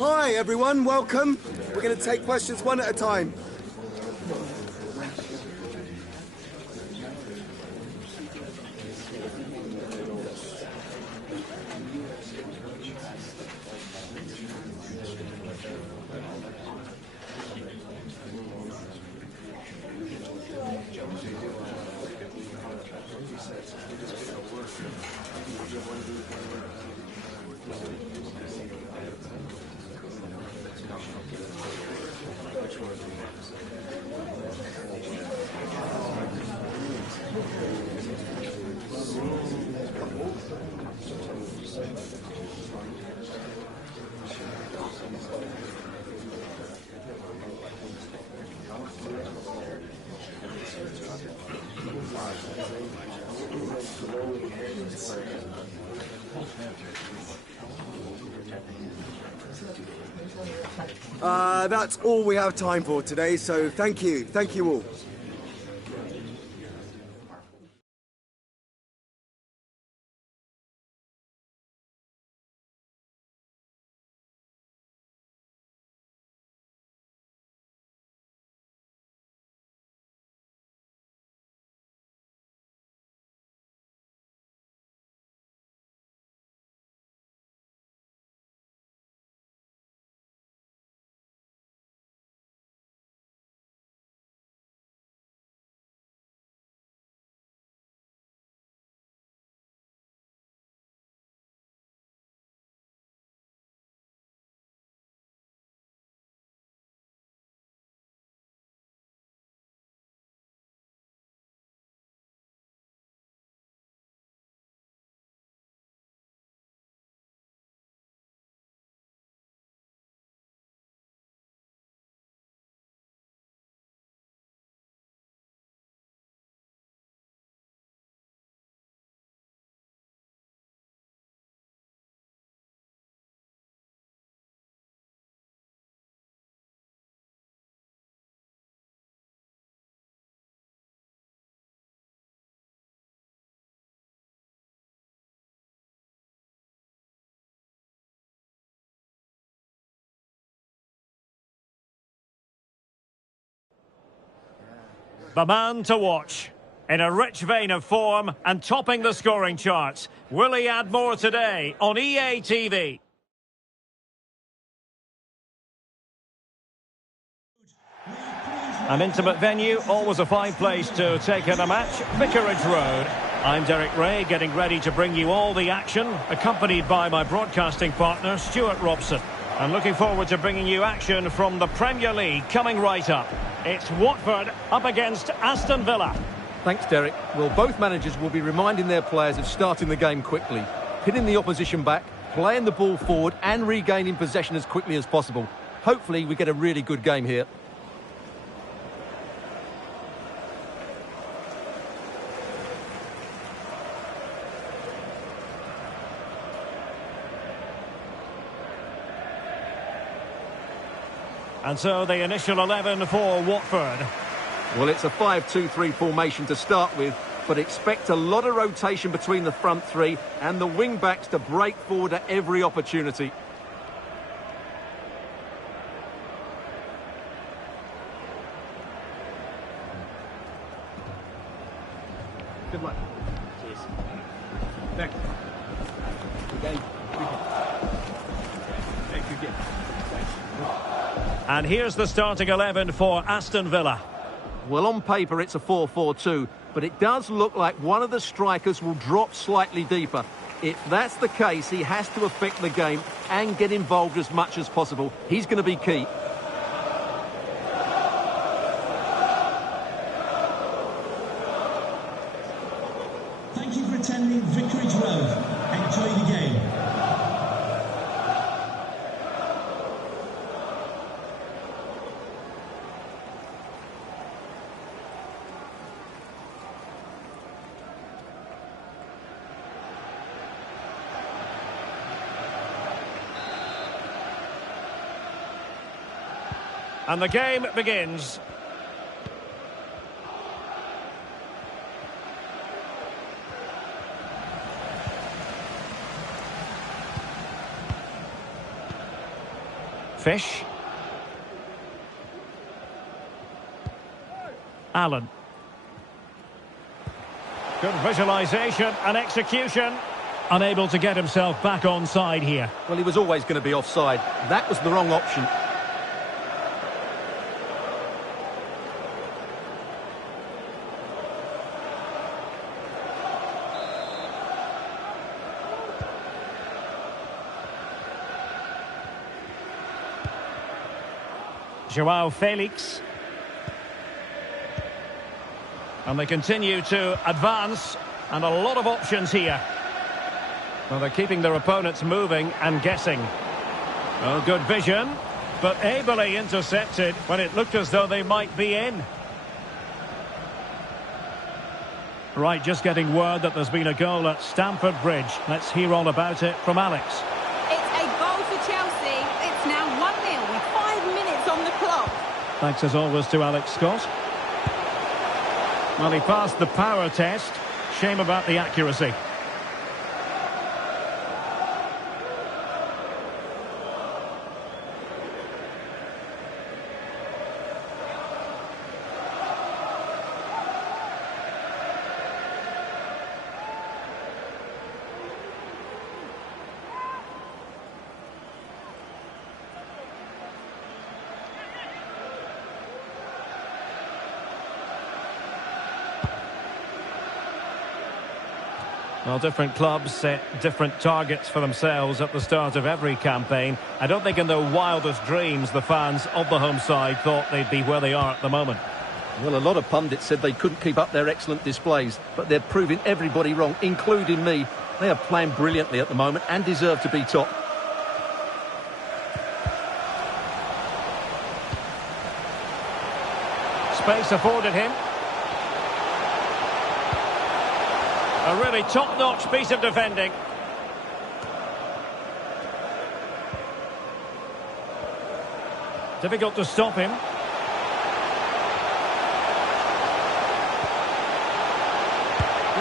Hi everyone, welcome. We're going to take questions one at a time. That's all we have time for today, so thank you all. The man to watch. In a rich vein of form and topping the scoring charts. Will he add more today on EA TV? An intimate venue, always a fine place to take in a match. Vicarage Road. I'm Derek Ray, getting ready to bring you all the action, accompanied by my broadcasting partner, Stuart Robson. And looking forward to bringing you action from the Premier League coming right up. It's Watford up against Aston Villa. Thanks, Derek. Well, both managers will be reminding their players of starting the game quickly, pinning the opposition back, playing the ball forward and regaining possession as quickly as possible. Hopefully we get a really good game here. And so the initial 11 for Watford. Well, it's a 5-2-3 formation to start with, but expect a lot of rotation between the front three and the wing-backs to break forward at every opportunity. Good luck. Cheers. Thank you. Good game. Good game. And here's the starting 11 for Aston Villa. Well, on paper, it's a 4-4-2, but it does look like one of the strikers will drop slightly deeper. If that's the case, he has to affect the game and get involved as much as possible. He's going to be key. Thank you for attending Vicarage Road. Enjoy the game. And the game begins. Fish. Allen. Good visualisation and execution. Unable to get himself back onside here. Well, he was always going to be offside. That was the wrong option. Joao Felix. And they continue to advance, and a lot of options here. Well, they're keeping their opponents moving and guessing. Oh, good vision, but ably intercepted when it looked as though they might be in. Right, just getting word that there's been a goal at Stamford Bridge. Let's hear all about it from Alex. It's a goal for Chelsea. It's now 1-0 with 5 minutes on the clock. Thanks as always to Alex Scott. Well, he passed the power test. Shame about the accuracy. Well, different clubs set different targets for themselves at the start of every campaign. I don't think in their wildest dreams the fans of the home side thought they'd be where they are at the moment. Well, a lot of pundits said they couldn't keep up their excellent displays, but they're proving everybody wrong, including me. They are playing brilliantly at the moment and deserve to be top. Space afforded him. A really top-notch piece of defending. Difficult to stop him.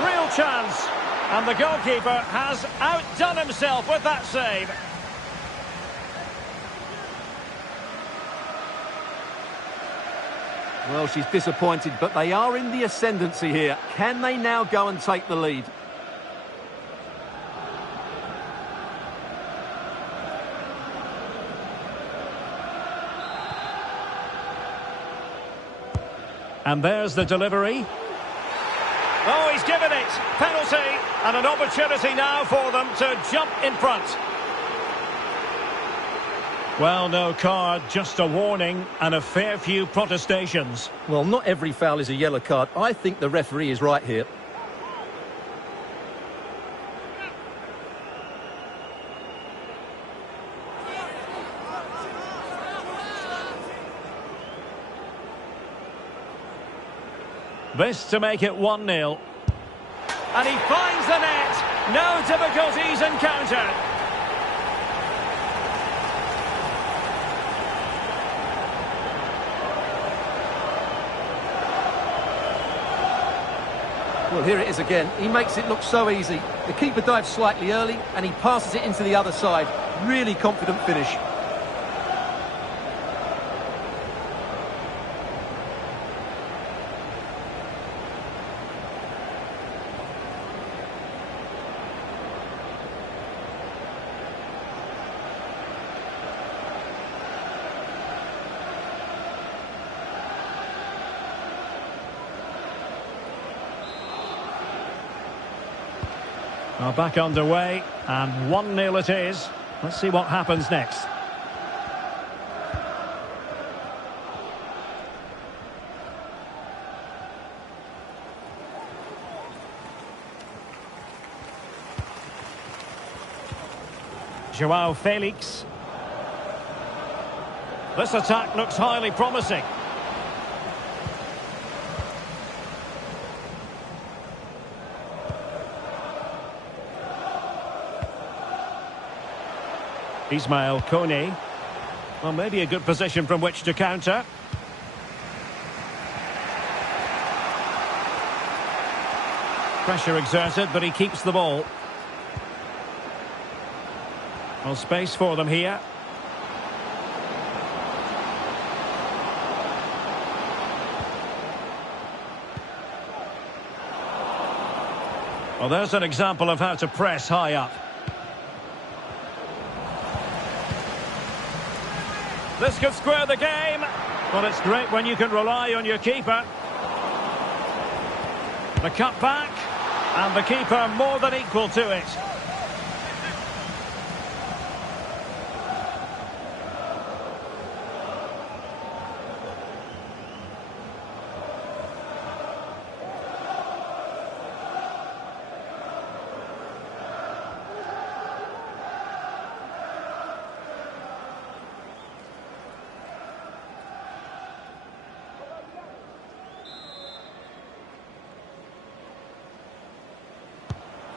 Real chance. And the goalkeeper has outdone himself with that save. Well, she's disappointed, but they are in the ascendancy here. Can they now go and take the lead? And there's the delivery. Oh, he's given it. Penalty. And an opportunity now for them to jump in front. Well, no card, just a warning and a fair few protestations. Well, not every foul is a yellow card. I think the referee is right here. This to make it 1-0. And he finds the net. No difficulties encountered. Well, here it is again. He makes it look so easy. The keeper dives slightly early and he passes it into the other side. Really confident finish. Well, back underway, and 1-0 it is. Let's see what happens next. Joao Felix. This attack looks highly promising. Ismail Kone. Well, maybe a good position from which to counter. Pressure exerted, but he keeps the ball. Well, space for them here. Well, there's an example of how to press high up. This could square the game. Well, it's great when you can rely on your keeper. The cut back, and the keeper more than equal to it.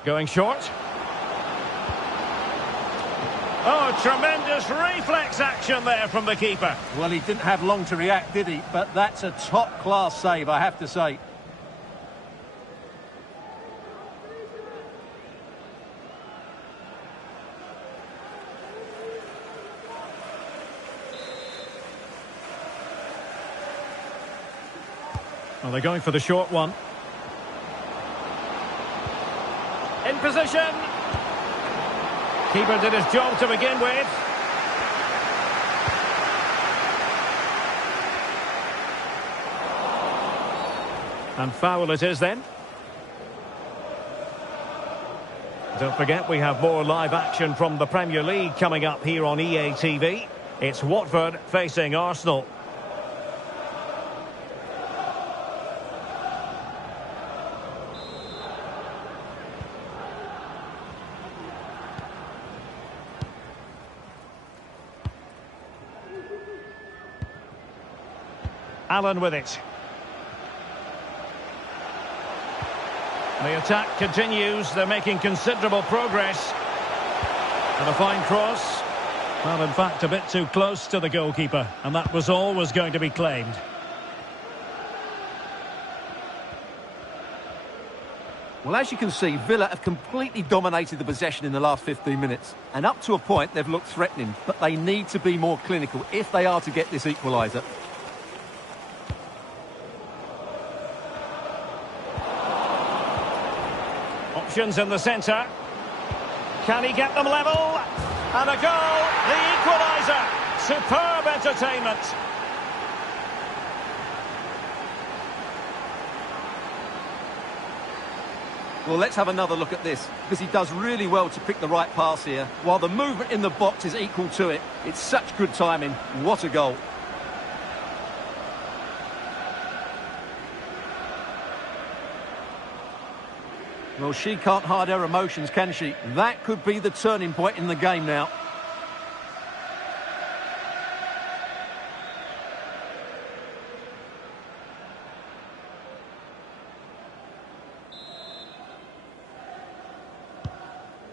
Going short. Oh, tremendous reflex action there from the keeper. Well, he didn't have long to react, did he? But that's a top-class save, I have to say. Well, they're going for the short one. In position. Keeper did his job to begin with. And foul it is then. Don't forget we have more live action from the Premier League coming up here on EA TV. It's Watford facing Arsenal. Allen with it. The attack continues. They're making considerable progress. And a fine cross. Well, in fact, a bit too close to the goalkeeper. And that was always going to be claimed. Well, as you can see, Villa have completely dominated the possession in the last 15 minutes. And up to a point, they've looked threatening. But they need to be more clinical if they are to get this equaliser. Options in the centre. Can he get them level? And a goal, the equaliser. Superb entertainment. Well, let's have another look at this, because he does really well to pick the right pass here, while the movement in the box is equal to it. It's such good timing. What a goal. Well, she can't hide her emotions, can she? That could be the turning point in the game now.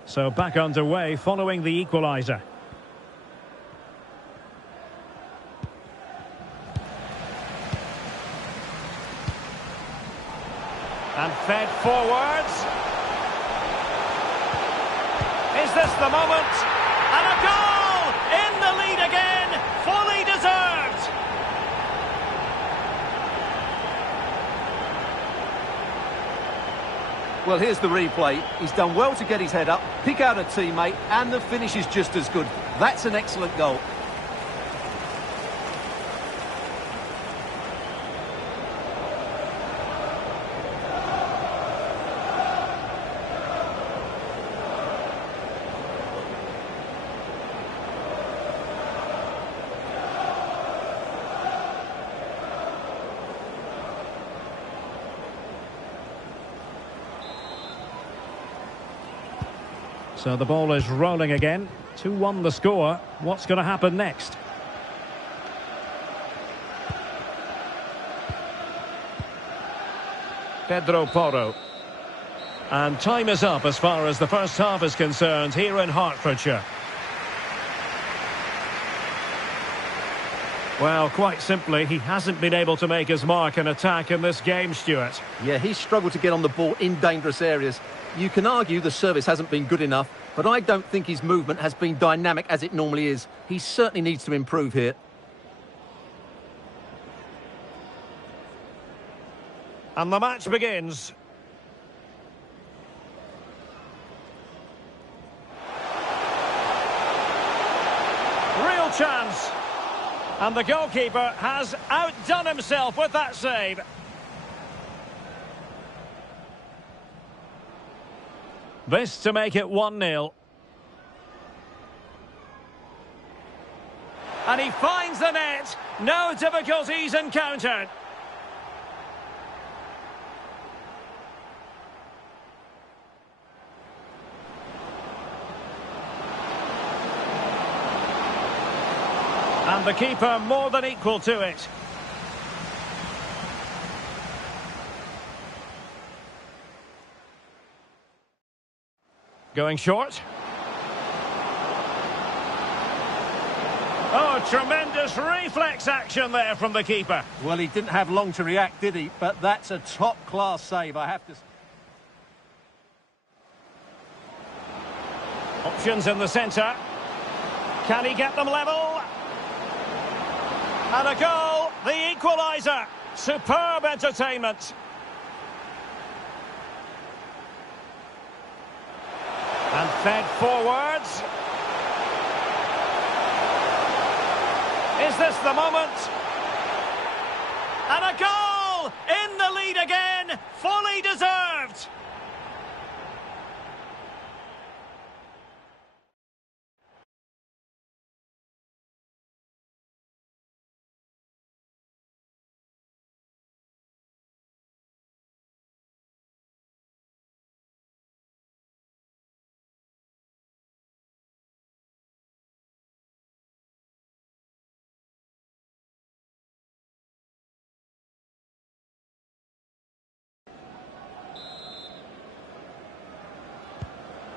So back underway following the equaliser. And fed forwards. Is this the moment? And a goal! In the lead again! Fully deserved! Well, here's the replay. He's done well to get his head up, pick out a teammate, and the finish is just as good. That's an excellent goal. So the ball is rolling again. 2-1 the score. What's going to happen next? Pedro Porro. And time is up as far as the first half is concerned here in Hertfordshire. Well, quite simply, he hasn't been able to make his mark in attack in this game, Stuart. Yeah, he's struggled to get on the ball in dangerous areas. You can argue the service hasn't been good enough, but I don't think his movement has been dynamic as it normally is. He certainly needs to improve here. And the match begins. Real chance. And the goalkeeper has outdone himself with that save. This to make it 1-0. And he finds the net. No difficulties encountered. And the keeper more than equal to it. Going short. Oh, tremendous reflex action there from the keeper. Well, he didn't have long to react, did he? But that's a top-class save, I have to say. Options in the centre. Can he get them level? And a goal, the equaliser. Superb entertainment. And fed forwards. Is this the moment? And a goal! In the lead again, fully deserved.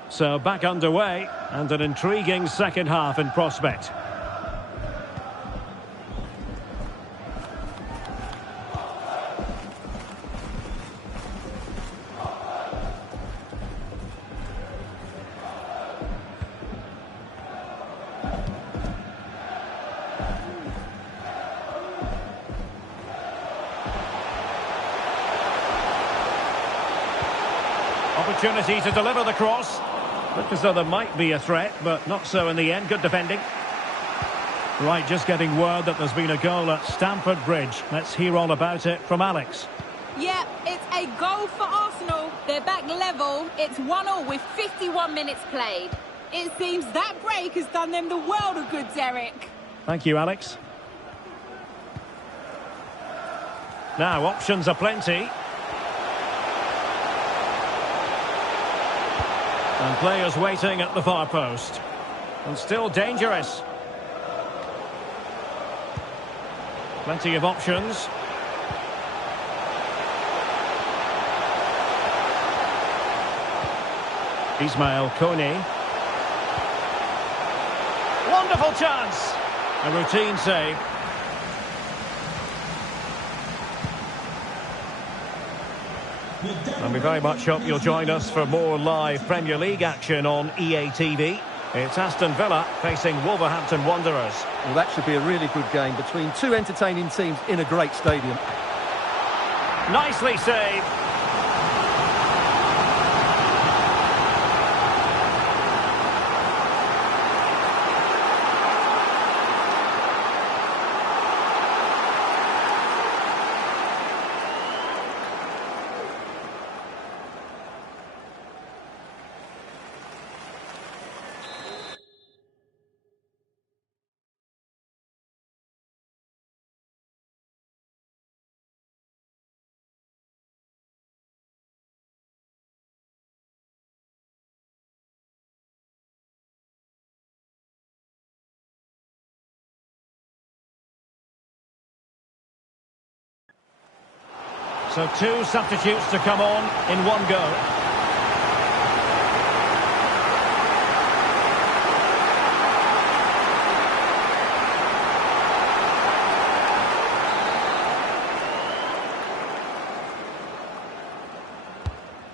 So back underway, and an intriguing second half in prospect. Opportunity to deliver the cross. Looked as though there might be a threat, but not so in the end. Good defending. Right, just getting word that there's been a goal at Stamford Bridge. Let's hear all about it from Alex. Yeah, it's a goal for Arsenal. They're back level. It's 1-1 with 51 minutes played. It seems that break has done them the world of good, Derek. Thank you, Alex. Now, options are plenty. And players waiting at the far post. And still dangerous. Plenty of options. Ismail Kone. Wonderful chance. A routine save. And we very much hope you'll join us for more live Premier League action on EA TV. It's Aston Villa facing Wolverhampton Wanderers. Well, that should be a really good game between two entertaining teams in a great stadium. Nicely saved. So two substitutes to come on in one go.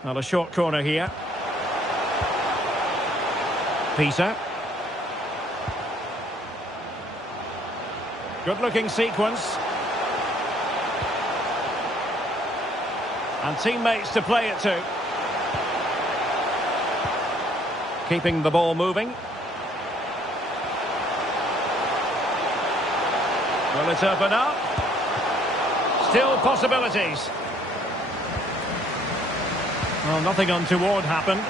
Well, a short corner here. Peter. Good-looking sequence. And teammates to play it to. Keeping the ball moving. Will it open up? Still possibilities. Well, nothing untoward happened.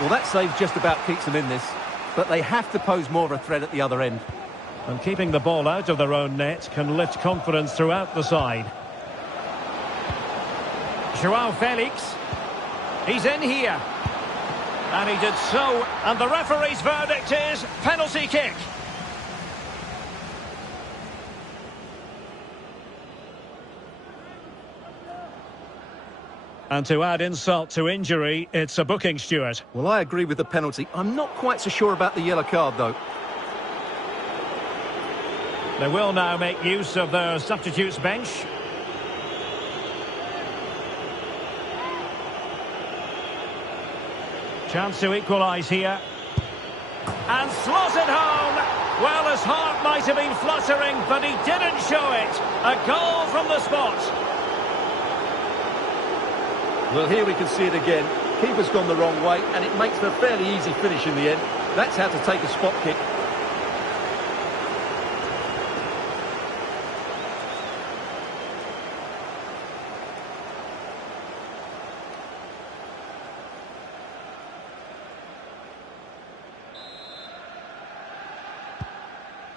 Well, that save just about keeps them in this, but they have to pose more of a threat at the other end. And keeping the ball out of their own net can lift confidence throughout the side. João Felix. He's in here. And he did so. And the referee's verdict is penalty kick. And to add insult to injury, it's a booking, Stuart. Well, I agree with the penalty. I'm not quite so sure about the yellow card, though. They will now make use of their substitutes bench. Chance to equalise here. And slotted home. Well, his heart might have been fluttering, but he didn't show it. A goal from the spot. Well, here we can see it again. Keeper's gone the wrong way, and it makes for a fairly easy finish in the end. That's how to take a spot kick.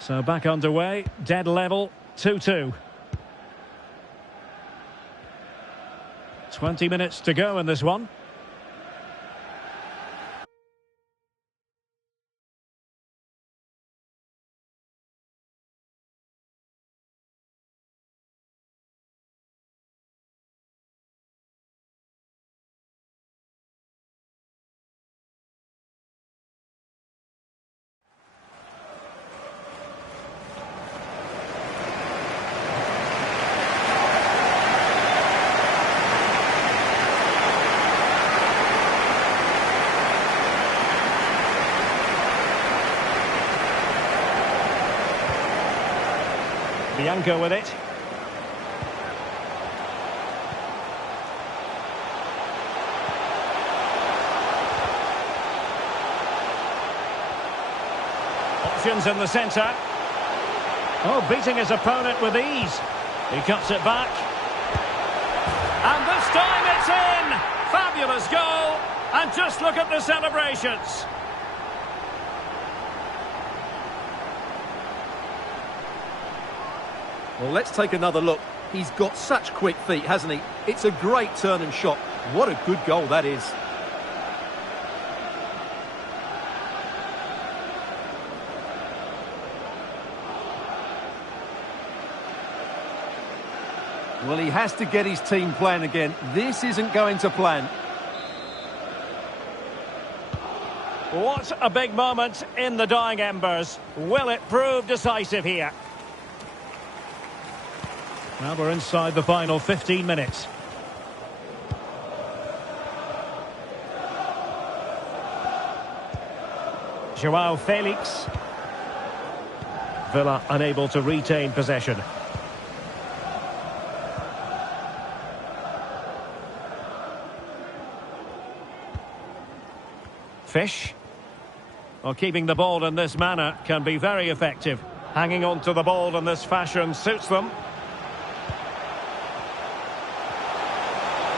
So back underway, dead level, 2-2. 20 minutes to go in this one. Bianco with it. Options in the centre. Oh, beating his opponent with ease. He cuts it back. And this time it's in! Fabulous goal. And just look at the celebrations. Well, let's take another look. He's got such quick feet, hasn't he? It's a great turn and shot. What a good goal that is. Well, he has to get his team playing again. This isn't going to plan. What a big moment in the dying embers. Will it prove decisive here? Well, we're inside the final 15 minutes. João Felix. Villa unable to retain possession. Fish. Well, keeping the ball in this manner can be very effective. Hanging on to the ball in this fashion suits them.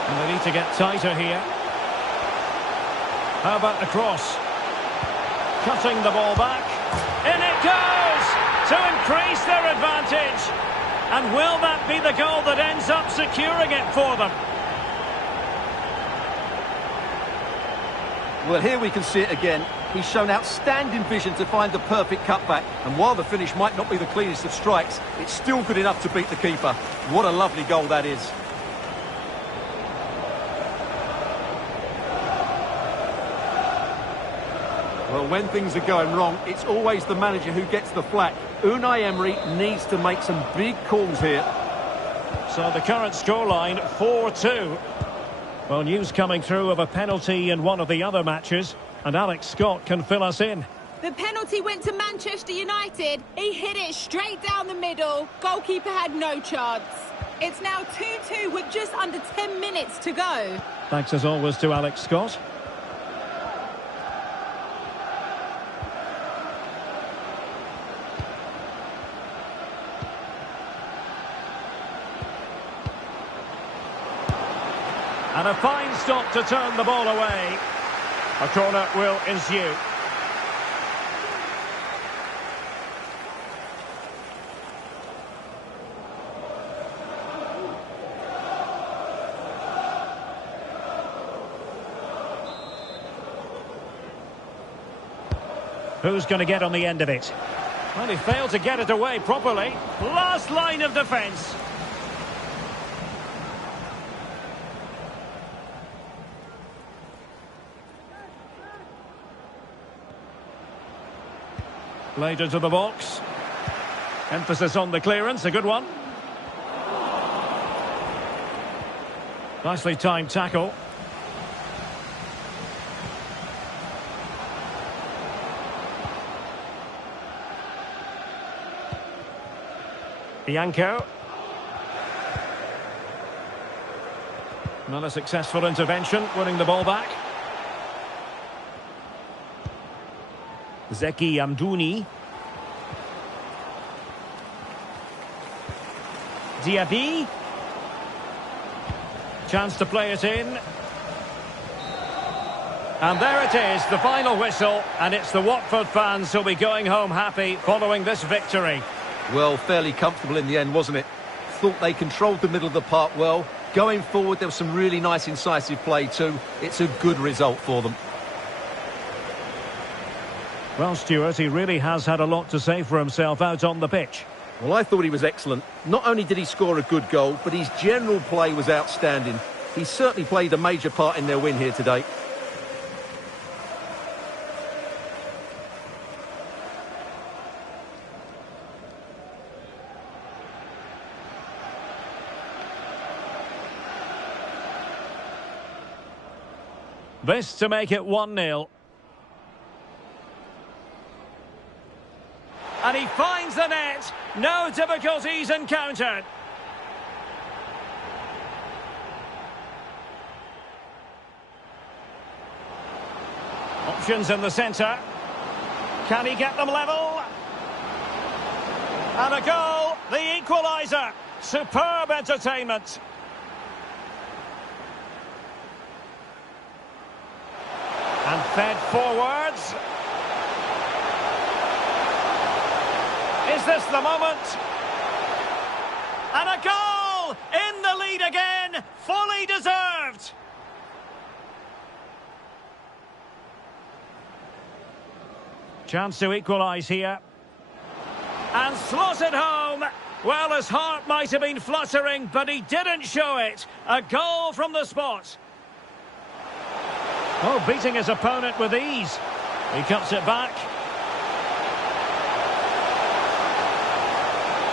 And they need to get tighter here. How about the cross? Cutting the ball back. In it goes! To increase their advantage. And will that be the goal that ends up securing it for them? Well, here we can see it again. He's shown outstanding vision to find the perfect cutback. And while the finish might not be the cleanest of strikes, it's still good enough to beat the keeper. What a lovely goal that is. Well, when things are going wrong, it's always the manager who gets the flack. Unai Emery needs to make some big calls here. So the current scoreline, 4-2. Well, news coming through of a penalty in one of the other matches, and Alex Scott can fill us in. The penalty went to Manchester United. He hit it straight down the middle. Goalkeeper had no chance. It's now 2-2 with just under 10 minutes to go. Thanks as always to Alex Scott. And a fine stop to turn the ball away. A corner will ensue. Who's going to get on the end of it? Well, he failed to get it away properly. Last line of defence. Played into the box. Emphasis on the clearance, a good one. Nicely timed tackle. Bianco. Another successful intervention, winning the ball back. Zeki Amdouni. Diaby. Chance to play it in. And there it is, the final whistle, and it's the Watford fans who'll be going home happy following this victory. Well, fairly comfortable in the end, wasn't it? Thought they controlled the middle of the park well. Going forward, there was some really nice incisive play too. It's a good result for them. Well, Stuart, he really has had a lot to say for himself out on the pitch. Well, I thought he was excellent. Not only did he score a good goal, but his general play was outstanding. He certainly played a major part in their win here today. This to make it 1-0. And he finds the net. No difficulties encountered. Options in the centre. Can he get them level? And a goal, the equaliser. Superb entertainment. And fed forwards. Is this the moment? And a goal! In the lead again! Fully deserved! Chance to equalise here. And slotted home! Well, his heart might have been fluttering, but he didn't show it. A goal from the spot. Oh, beating his opponent with ease. He cuts it back.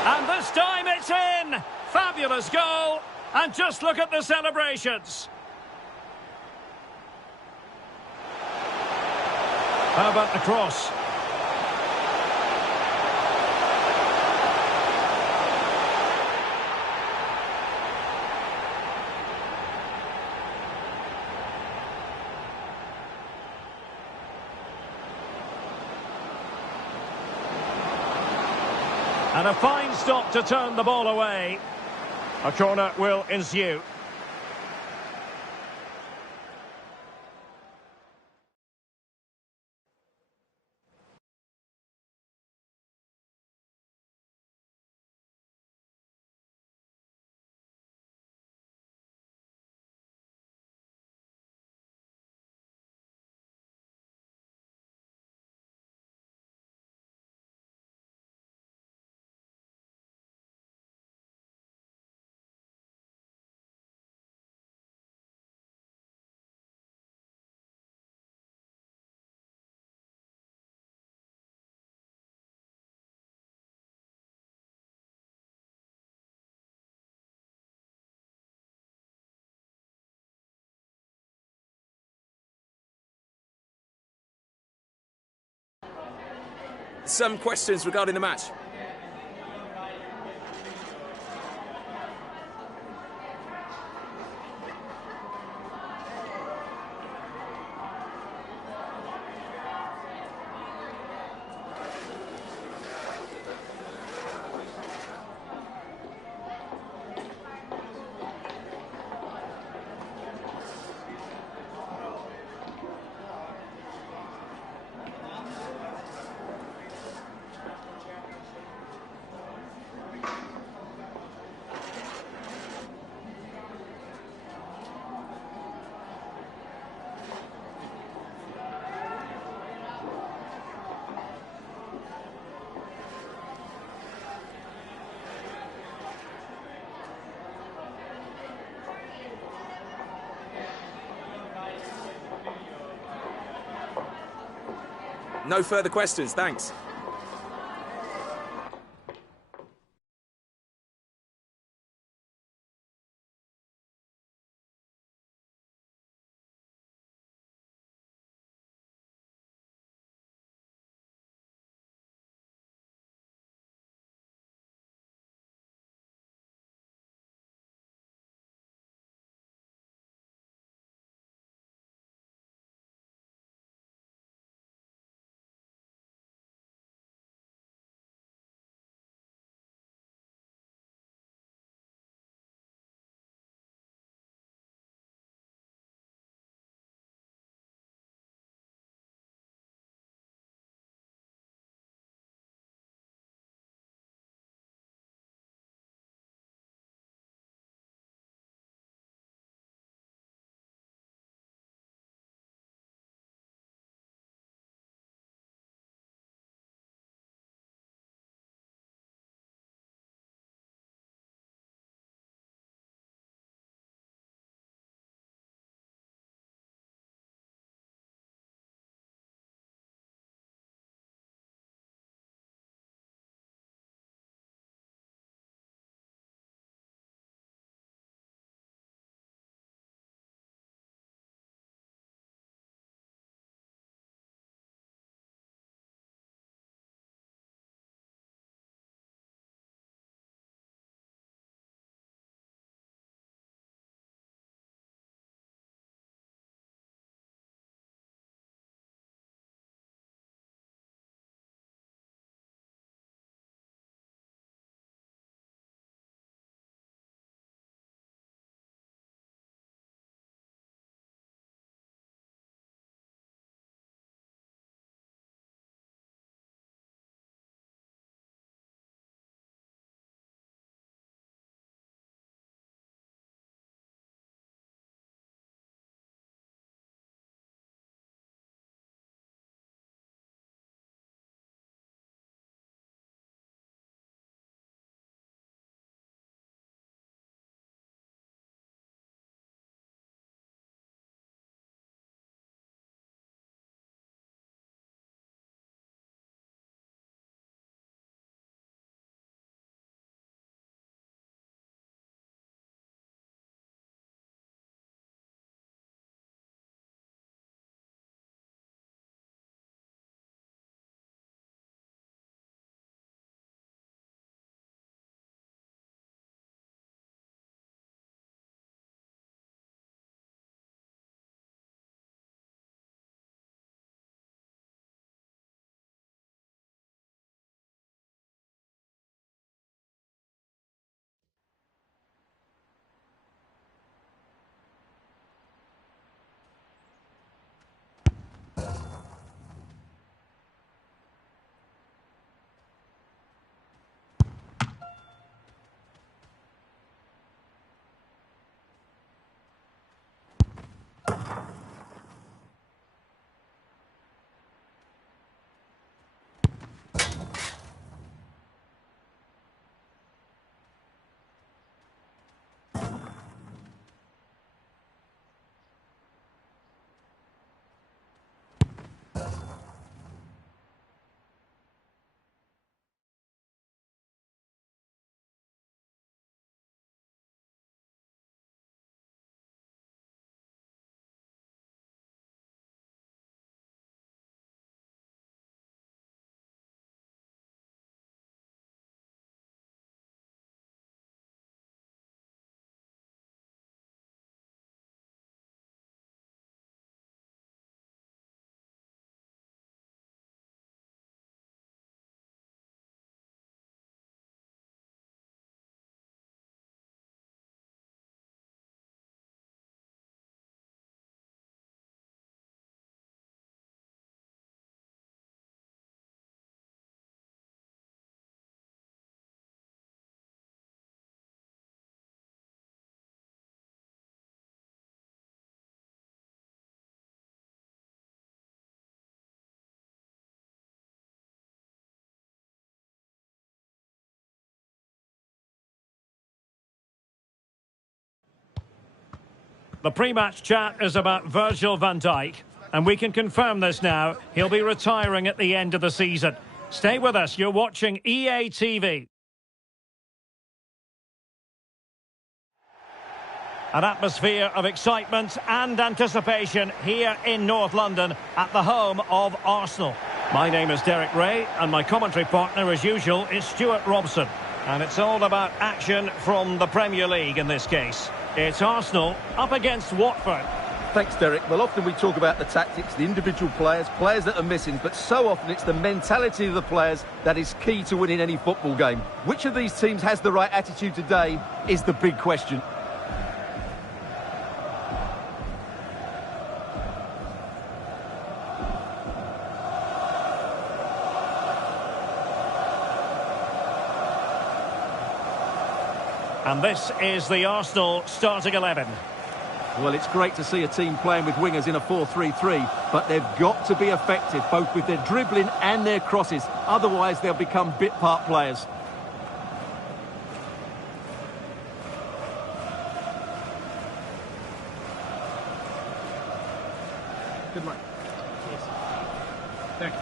And this time it's in! Fabulous goal! And just look at the celebrations. How about the cross? And a fine stop to turn the ball away. A corner will ensue. Some questions regarding the match. No further questions, thanks. The pre-match chat is about Virgil van Dijk. And we can confirm this now. He'll be retiring at the end of the season. Stay with us. You're watching EA TV. An atmosphere of excitement and anticipation here in North London at the home of Arsenal. My name is Derek Ray and my commentary partner as usual is Stuart Robson. And it's all about action from the Premier League in this case. It's Arsenal up against Watford. Thanks, Derek. Well, often we talk about the tactics, the individual players that are missing, but so often it's the mentality of the players that is key to winning any football game. Which of these teams has the right attitude today is the big question. And this is the Arsenal starting 11. Well, it's great to see a team playing with wingers in a 4-3-3, but they've got to be effective, both with their dribbling and their crosses. Otherwise, they'll become bit-part players. Good luck. Cheers. Thank you.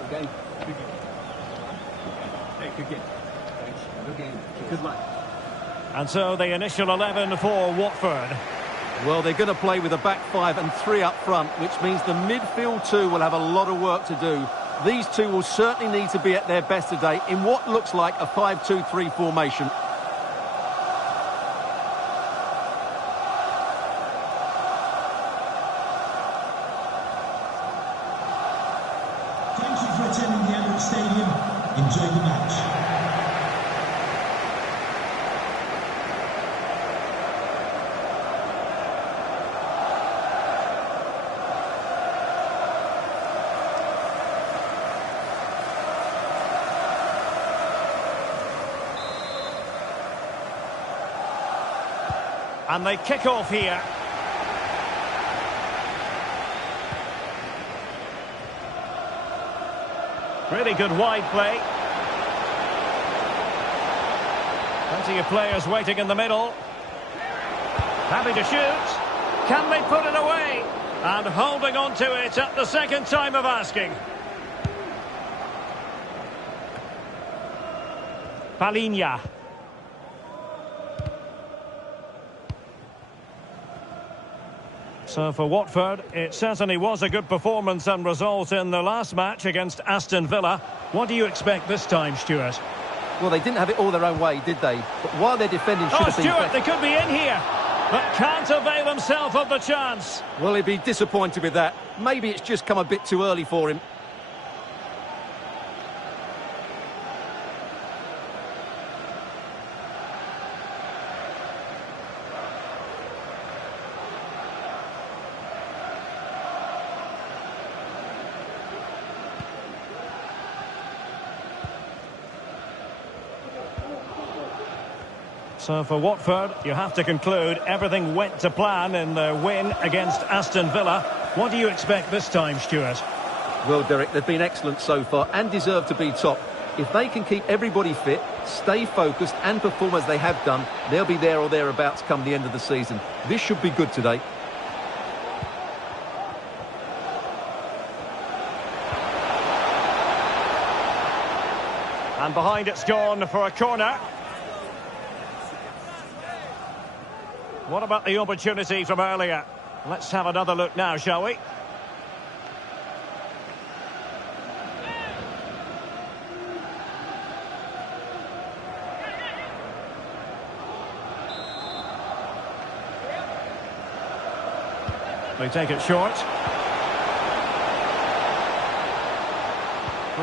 Good game. Good game. Hey, good game. Thanks. Good game. Good luck. And so the initial 11 for Watford. Well, they're going to play with a back five and three up front, which means the midfield two will have a lot of work to do. These two will certainly need to be at their best today in what looks like a 5-2-3 formation. Thank you for attending the Emirates Stadium. Enjoy the match. And they kick off here. Really good wide play. Plenty of players waiting in the middle. Happy to shoot. Can they put it away? And holding on to it at the second time of asking. Palinha. So for Watford, it certainly was a good performance and result in the last match against Aston Villa. What do you expect this time, Stuart? Well, they didn't have it all their own way, did they? But while they're defending should have been Stuart, better. they could be in here, but can't avail himself of the chance. Well, he'd be disappointed with that. Maybe it's just come a bit too early for him. So for Watford, you have to conclude everything went to plan in their win against Aston Villa. What do you expect this time, Stuart? Well, Derek, they've been excellent so far and deserve to be top. If they can keep everybody fit, stay focused and perform as they have done, they'll be there or thereabouts come the end of the season. This should be good today. And behind it's gone for a corner. What about the opportunity from earlier? Let's have another look now, shall we? They take it short.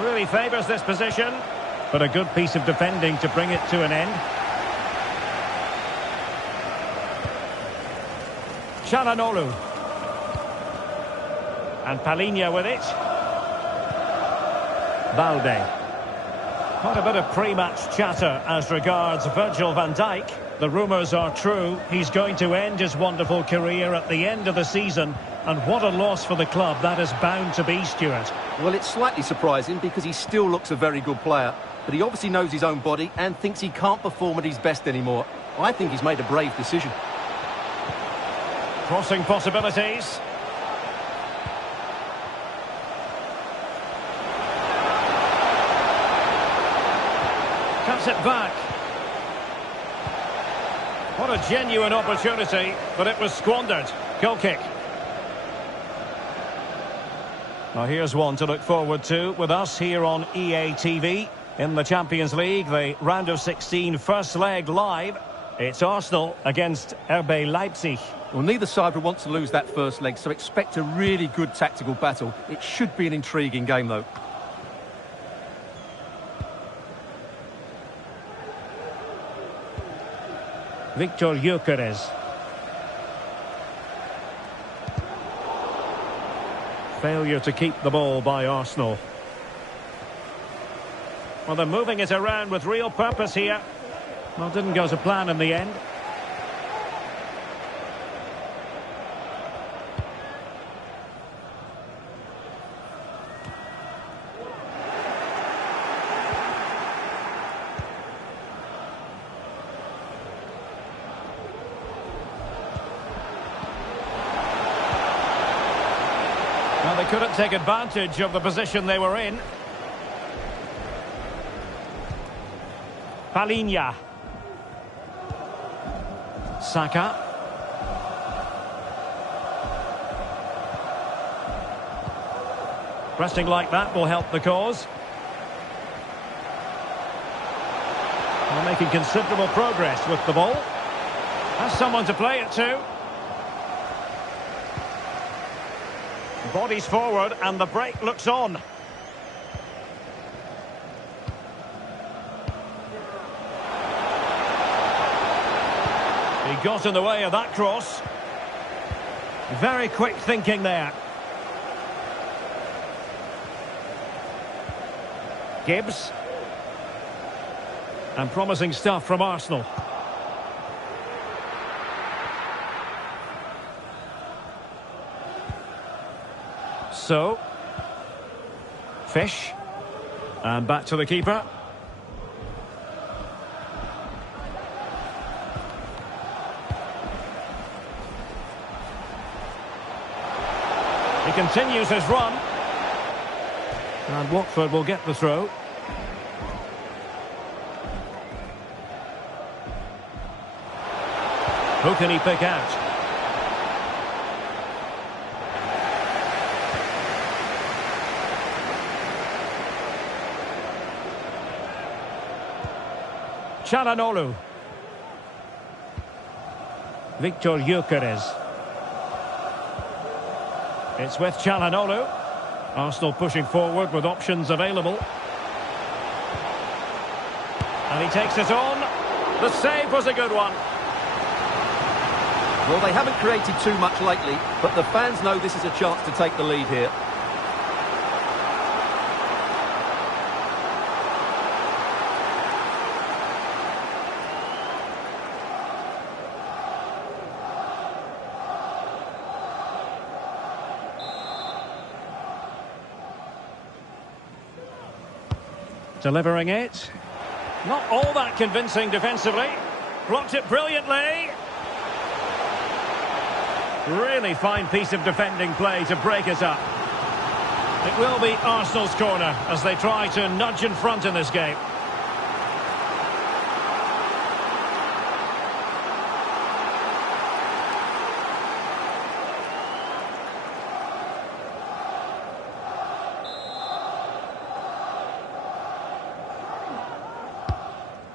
Really favours this position, but a good piece of defending to bring it to an end. Çalhanoğlu. And Palinha with it. Balde. Quite a bit of pre-match chatter as regards Virgil van Dijk. The rumours are true. He's going to end his wonderful career at the end of the season. And what a loss for the club that is bound to be, Stuart. Well, it's slightly surprising because he still looks a very good player. But he obviously knows his own body and thinks he can't perform at his best anymore. I think he's made a brave decision. Crossing possibilities. cuts it back. What a genuine opportunity, but it was squandered. Goal kick. Now here's one to look forward to with us here on EA TV. In the Champions League, the round of 16 first leg live. It's Arsenal against RB Leipzig. Well, neither side would want to lose that first leg, so expect a really good tactical battle. It should be an intriguing game, though. Victor Gyökeres. Failure to keep the ball by Arsenal. Well, they're moving it around with real purpose here. Well, didn't go to plan in the end. Well, they couldn't take advantage of the position they were in. Palinha. Saka. Pressing like that will help the cause. They're making considerable progress with the ball. Has someone to play it to. Bodies forward and the break looks on. He got in the way of that cross. Very quick thinking there. Gibbs. And promising stuff from Arsenal. So, Fish, and back to the keeper. He continues his run, and Watford will get the throw. Who can he pick out? Çalhanoğlu. Victor Gyökeres. It's with Çalhanoğlu. Arsenal pushing forward with options available. And he takes it on. The save was a good one. Well, they haven't created too much lately, but the fans know this is a chance to take the lead here. Delivering it. Not all that convincing defensively. Blocked it brilliantly. Really fine piece of defending play to break it up. It will be Arsenal's corner as they try to nudge in front in this game.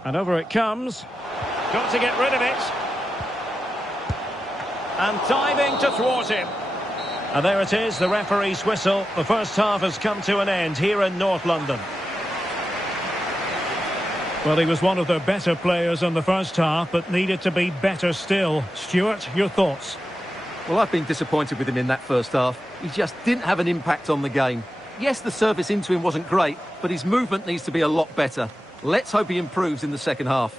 And over it comes. Got to get rid of it. And diving to thwart him. And there it is, the referee's whistle. The first half has come to an end here in North London. Well, he was one of the better players in the first half, but needed to be better still. Stuart, your thoughts? Well, I've been disappointed with him in that first half. He just didn't have an impact on the game. Yes, the service into him wasn't great, but his movement needs to be a lot better. Let's hope he improves in the second half.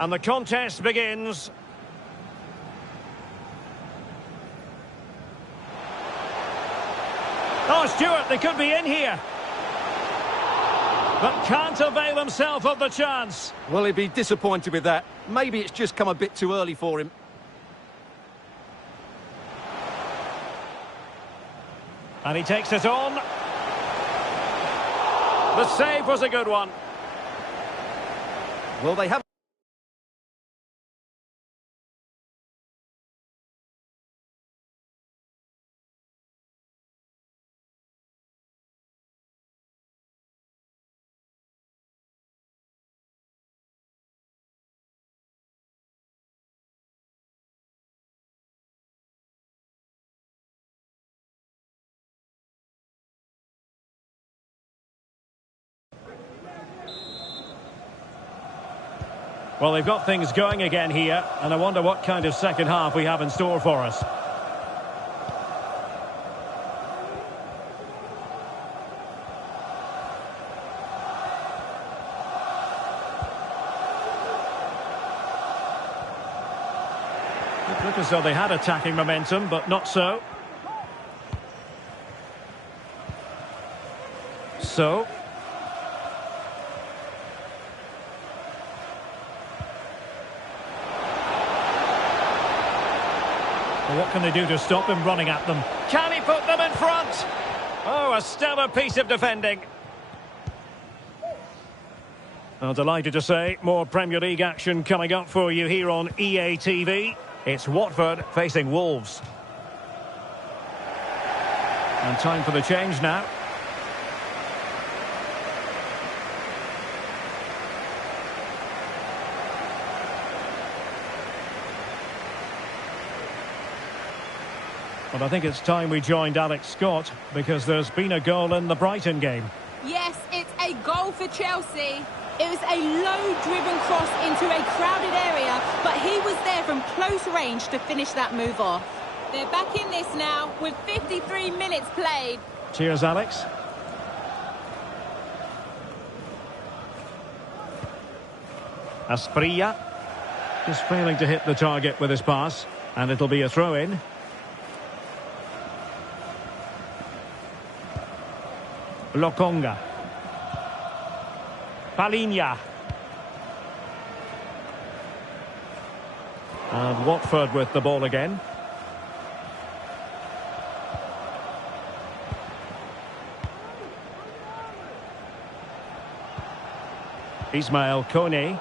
And the contest begins. Oh, Stuart, they could be in here. But can't avail himself of the chance. Well, he'd be disappointed with that. Maybe it's just come a bit too early for him. And he takes it on. The save was a good one. Well, they have... Well, they've got things going again here, and I wonder what kind of second half we have in store for us. It looked as though they had attacking momentum, but not so. Well, what can they do to stop him running at them? Can he put them in front? Oh, a stellar piece of defending. I'm delighted to say more Premier League action coming up for you here on EA TV. It's Watford facing Wolves. And time for the change now. But I think it's time we joined Alex Scott, because there's been a goal in the Brighton game. Yes, it's a goal for Chelsea. It was a low-driven cross into a crowded area, but he was there from close range to finish that move off. They're back in this now with 53 minutes played. Cheers, Alex. Asprilla just failing to hit the target with his pass, and it'll be a throw-in. Lokonga. Palinha. And Watford with the ball again. Ismail Kone.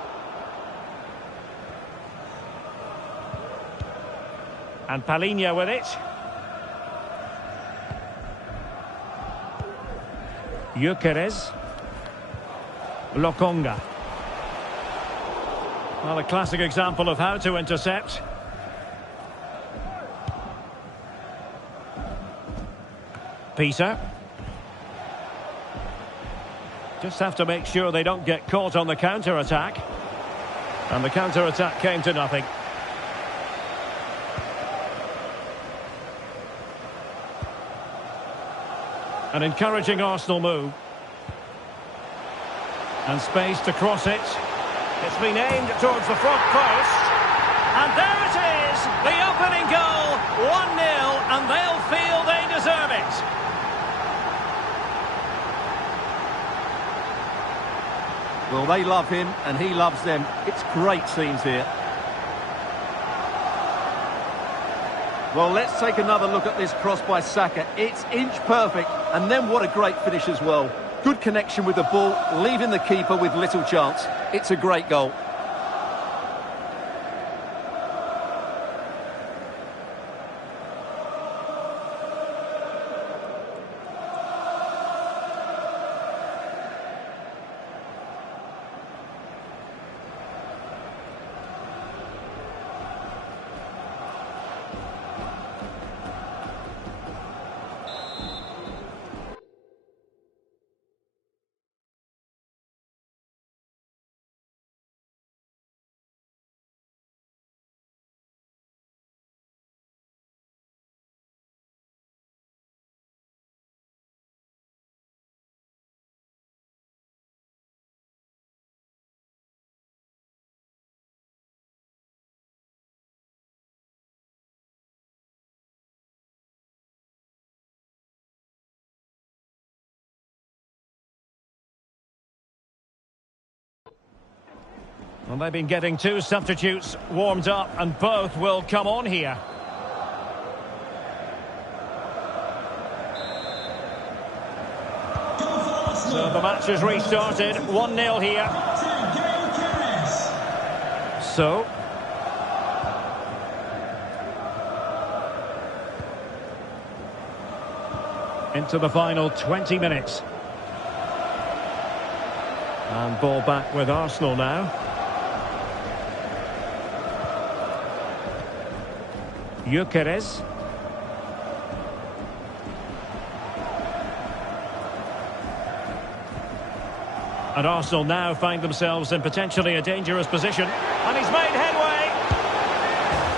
And Palinha with it. Gyökeres. Lokonga. Well, a classic example of how to intercept. Peter. Just have to make sure they don't get caught on the counter-attack. And the counter-attack came to nothing. An encouraging Arsenal move. And space to cross it. It's been aimed towards the front post. And there it is! The opening goal! 1-0, and they'll feel they deserve it. Well, they love him, and he loves them. It's great scenes here. Well, let's take another look at this cross by Saka. It's inch perfect, and then what a great finish as well. Good connection with the ball, leaving the keeper with little chance. It's a great goal. Well, they've been getting two substitutes warmed up, and both will come on here. So The match has restarted. 1-0 here. So... into the final 20 minutes. And ball back with Arsenal now. Gyökeres. And Arsenal now find themselves in potentially a dangerous position. And he's made headway.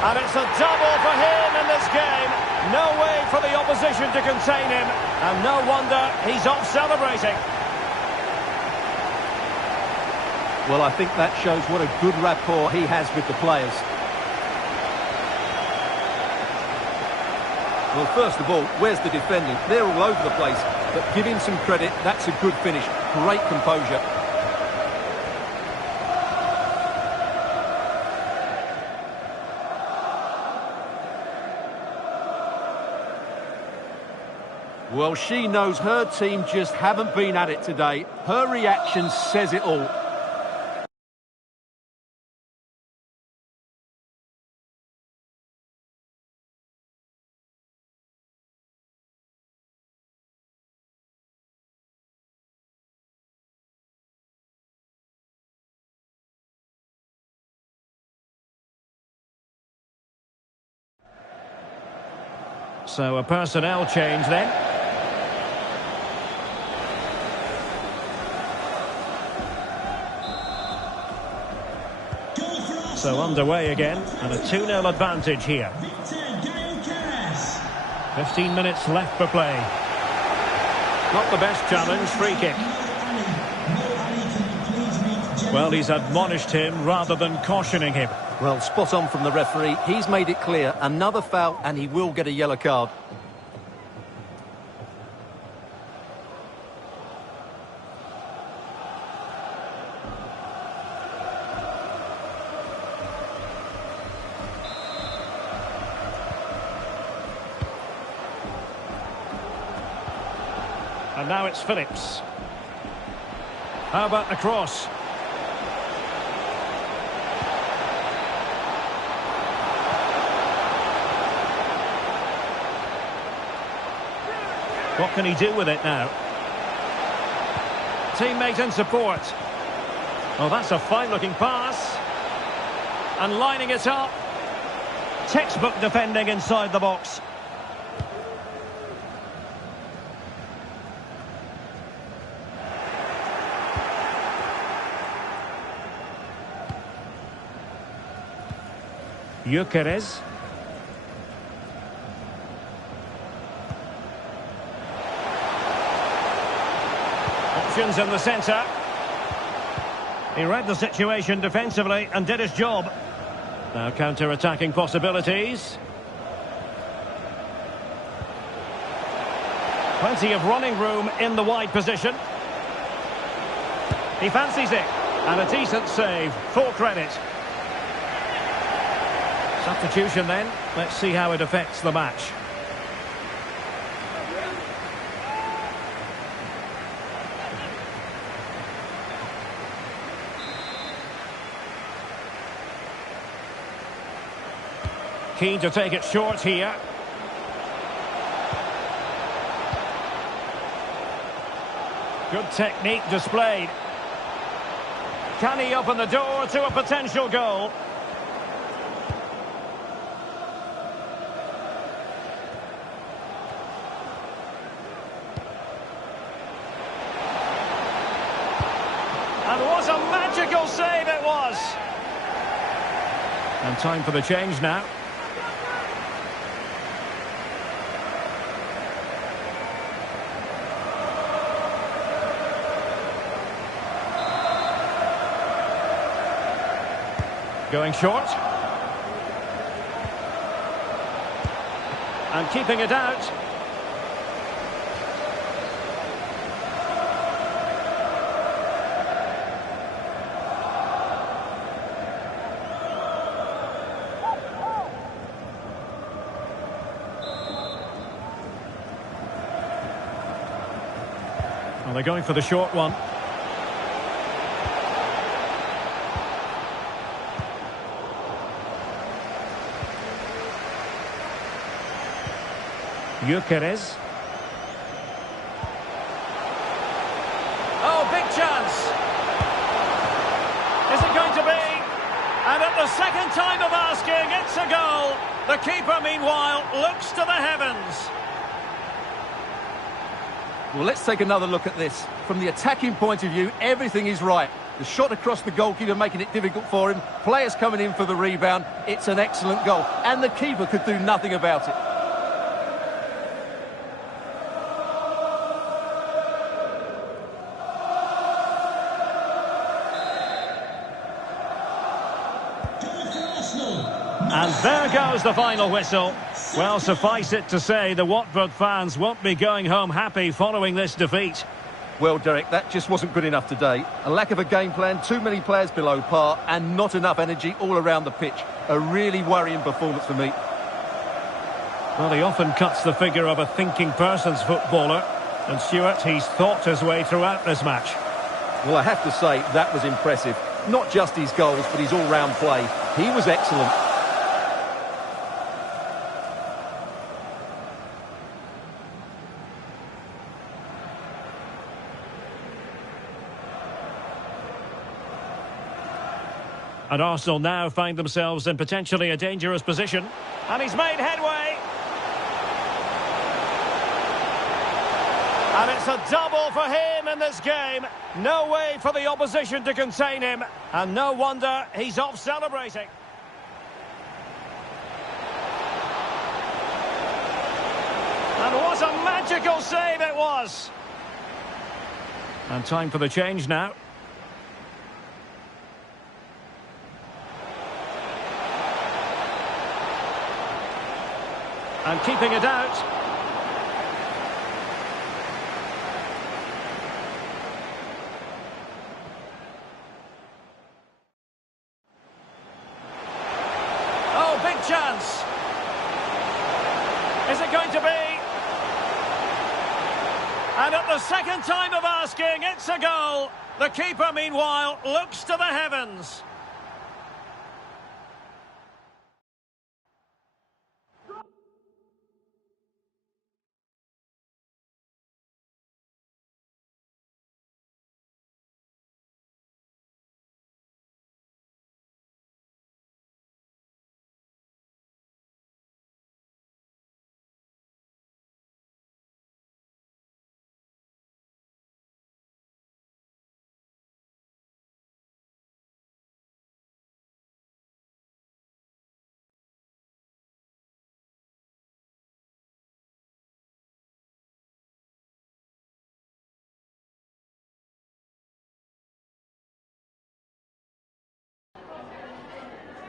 And it's a double for him in this game. No way for the opposition to contain him. And no wonder he's off celebrating. Well, I think that shows what a good rapport he has with the players. Well, first of all, where's the defending? They're all over the place. But give him some credit, that's a good finish. Great composure. Well, she knows her team just haven't been at it today. Her reaction says it all. So a personnel change then. So underway again, and a 2-0 advantage here. 15 minutes left for play. Not the best challenge, free kick. Well, he's admonished him rather than cautioning him. Well, spot on from the referee. He's made it clear. Another foul and he will get a yellow card. And now it's Phillips. How about the cross? What can he do with it now? Teammate in support. Oh, that's a fine-looking pass. And lining it up. Textbook defending inside the box. Gyökeres. Options in the centre. He read the situation defensively and did his job. Now counter-attacking possibilities. Plenty of running room in the wide position. He fancies it. And a decent save. Full credit. Substitution then. Let's see how it affects the match. Keen to take it short here. Good technique displayed. Can he open the door to a potential goal? And what a magical save it was! And time for the change now. Going short. And keeping it out. Well, they're going for the short one. Gyökeres. Oh, big chance. Is it going to be? And at the second time of asking, it's a goal. The keeper, meanwhile, looks to the heavens. Well, let's take another look at this. From the attacking point of view, everything is right. The shot across the goalkeeper making it difficult for him. Players coming in for the rebound. It's an excellent goal. And the keeper could do nothing about it. And there goes the final whistle. Well, suffice it to say, the Watford fans won't be going home happy following this defeat. Well, Derek, that just wasn't good enough today. A lack of a game plan, too many players below par, and not enough energy all around the pitch. A really worrying performance for me. Well, he often cuts the figure of a thinking person's footballer. And Stuart, he's thought his way throughout this match. Well, I have to say, that was impressive. Not just his goals, but his all-round play. He was excellent. And Arsenal now find themselves in potentially a dangerous position. And he's made headway. And it's a double for him in this game. No way for the opposition to contain him. And no wonder he's off celebrating. And what a magical save it was. And time for the change now. And keeping it out. Oh, big chance. Is it going to be? And at the second time of asking, it's a goal. The keeper, meanwhile, looks to the heavens.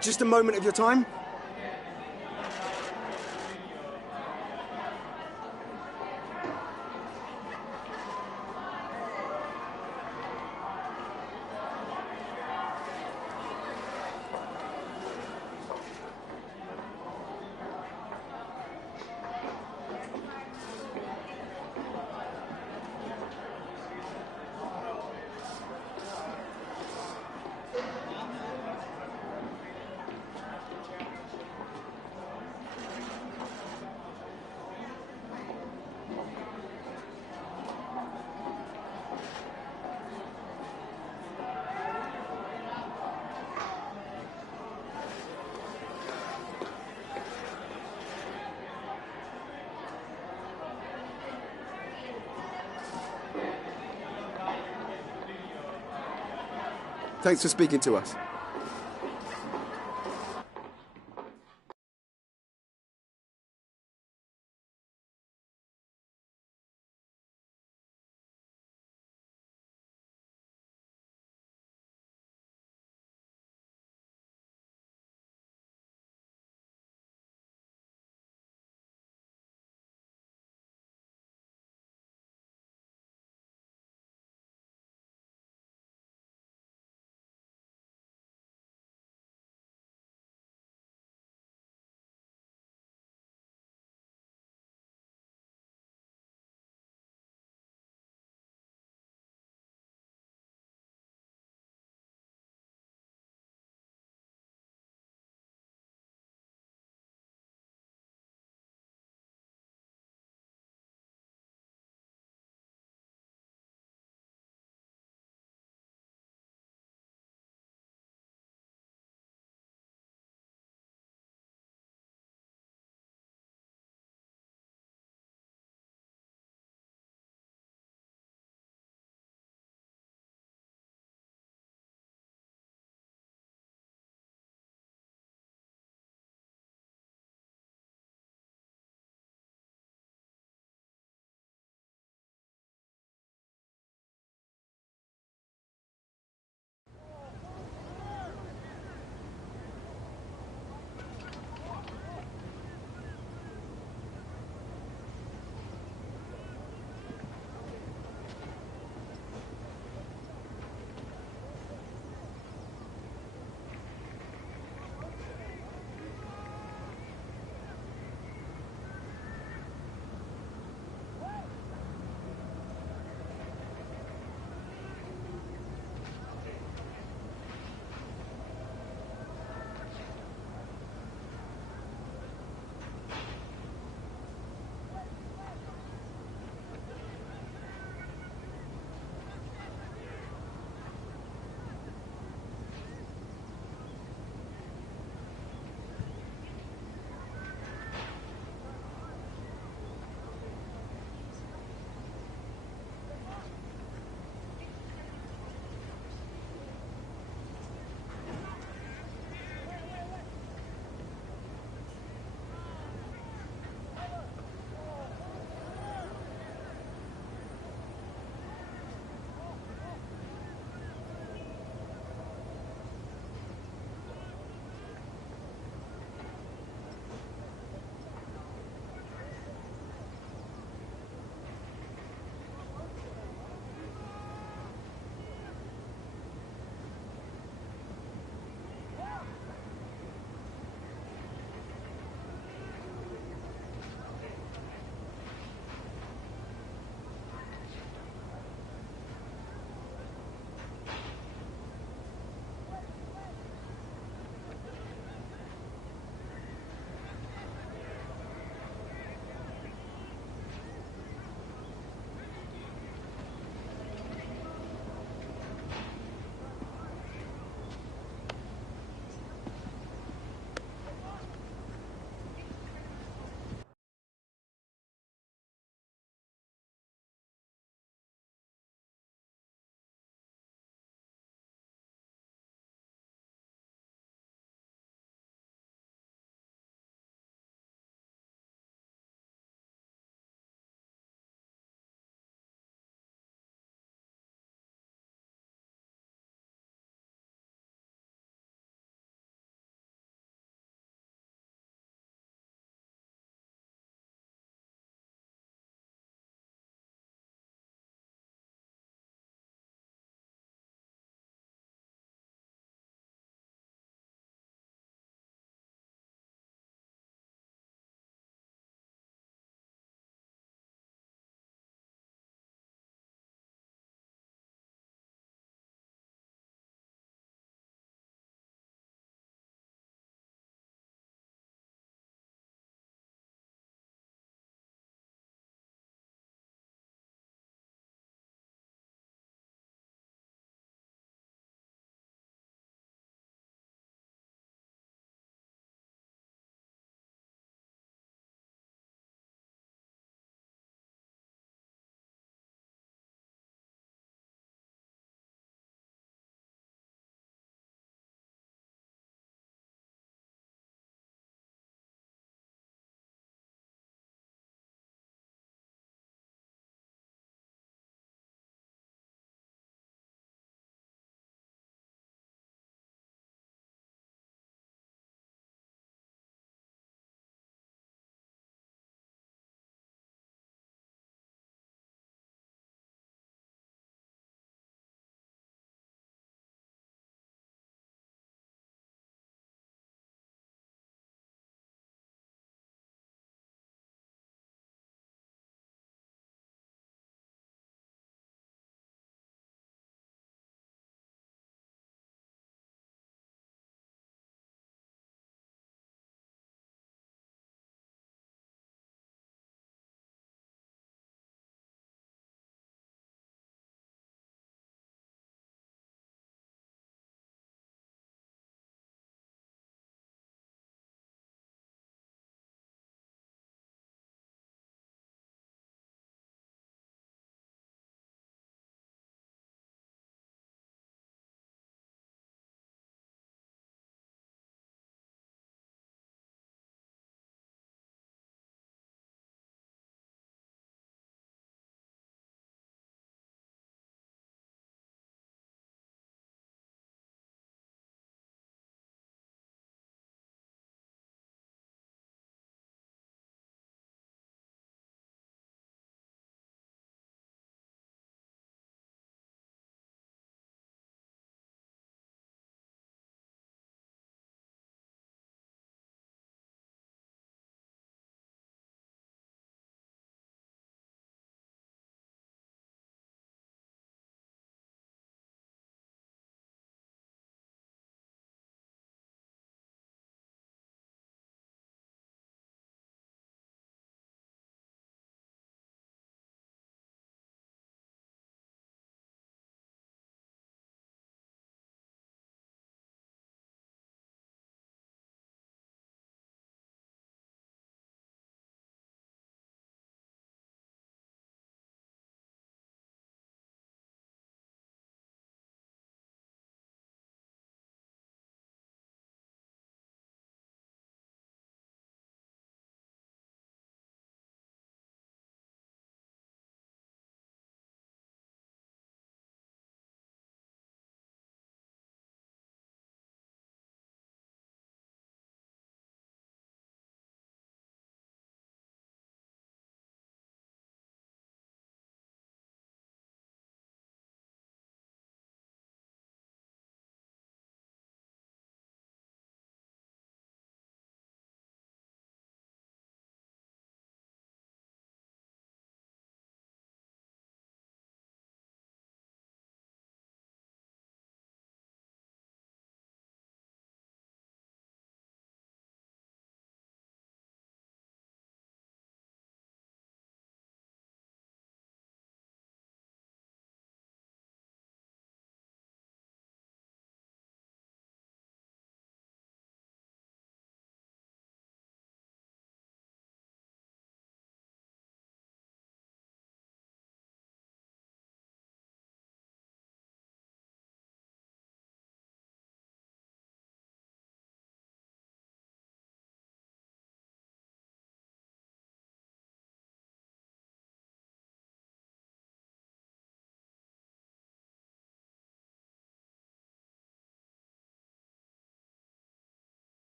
Just a moment of your time. Thanks for speaking to us.